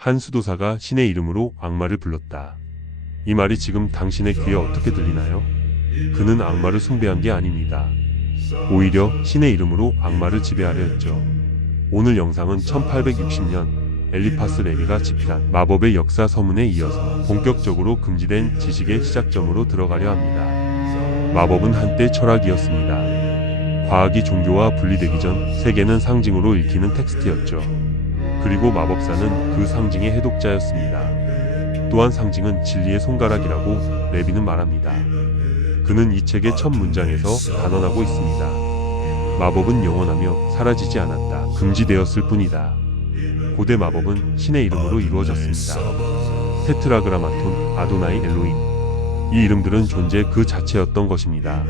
한 수도사가 신의 이름으로 악마를 불렀다. 이 말이 지금 당신의 귀에 어떻게 들리나요? 그는 악마를 숭배한 게 아닙니다. 오히려 신의 이름으로 악마를 지배하려 했죠. 오늘 영상은 1860년 엘리파스 레비가 집필한 마법의 역사 서문에 이어서 본격적으로 금지된 지식의 시작점으로 들어가려 합니다. 마법은 한때 철학이었습니다. 과학이 종교와 분리되기 전 세계는 상징으로 읽히는 텍스트였죠. 그리고 마법사는 그 상징의 해독자였습니다. 또한 상징은 진리의 손가락이라고 레비는 말합니다. 그는 이 책의 첫 문장에서 단언하고 있습니다. 마법은 영원하며 사라지지 않았다. 금지되었을 뿐이다. 고대 마법은 신의 이름으로 이루어졌습니다. 테트라그라마톤, 아도나이, 엘로임. 이 이름들은 존재 그 자체였던 것입니다.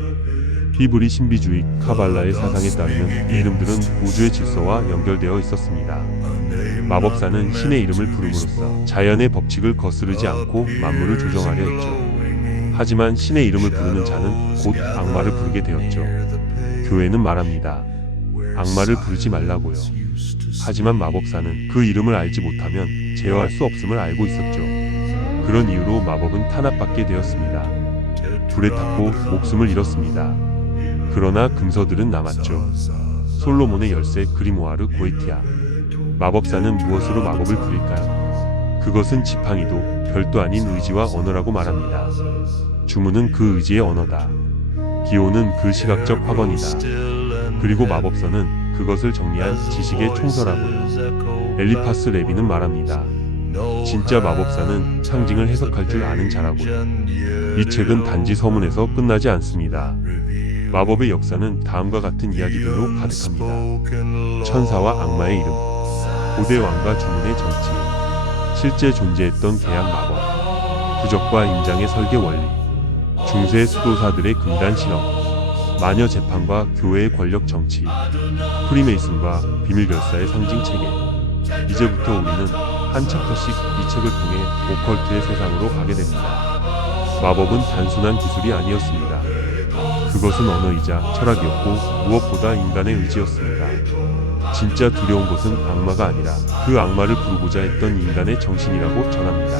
히브리 신비주의 카발라의 사상에 따르면 이 이름들은 우주의 질서와 연결되어 있었습니다. 마법사는 신의 이름을 부름으로써 자연의 법칙을 거스르지 않고 만물을 조정하려 했죠. 하지만 신의 이름을 부르는 자는 곧 악마를 부르게 되었죠. 교회는 말합니다. 악마를 부르지 말라고요. 하지만 마법사는 그 이름을 알지 못하면 제어할 수 없음을 알고 있었죠. 그런 이유로 마법은 탄압받게 되었습니다. 불에 탔고 목숨을 잃었습니다. 그러나 금서들은 남았죠. 솔로몬의 열쇠 그리모아르 고에티아. 마법사는 무엇으로 마법을 부릴까요? 그것은 지팡이도 별도 아닌 의지와 언어라고 말합니다. 주문은 그 의지의 언어다. 기호는 그 시각적 확언이다. 그리고 마법서는 그것을 정리한 지식의 총서라고요. 엘리파스 레비는 말합니다. 진짜 마법사는 상징을 해석할 줄 아는 자라고요. 이 책은 단지 서문에서 끝나지 않습니다. 마법의 역사는 다음과 같은 이야기들로 가득합니다. 천사와 악마의 이름, 고대 왕과 주문의 정치, 실제 존재했던 계약 마법, 부적과 임장의 설계 원리, 중세 수도사들의 금단 실험, 마녀 재판과 교회의 권력 정치, 프리메이슨과 비밀 결사의 상징 체계. 이제부터 우리는 한 챕터씩 이 책을 통해 오컬트의 세상으로 가게 됩니다. 마법은 단순한 기술이 아니었습니다. 그것은 언어이자 철학이었고 무엇보다 인간의 의지였습니다. 진짜 두려운 것은 악마가 아니라 그 악마를 부르고자 했던 인간의 정신이라고 전합니다.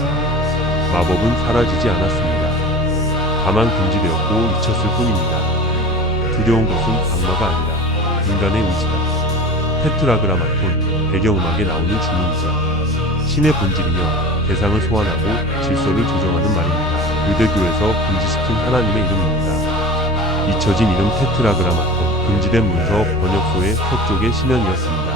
마법은 사라지지 않았습니다. 다만 금지되었고 잊혔을 뿐입니다. 두려운 것은 악마가 아니라 인간의 의지다. 테트라그라마톤 배경음악에 나오는 주문이죠. 신의 본질이며 대상을 소환하고 질서를 조정하는 말입니다. 유대교에서 금지시킨 하나님의 이름입니다. 잊혀진 이름 테트라그라마톤 금지된 문서 번역소의 서쪽의 신현이었습니다.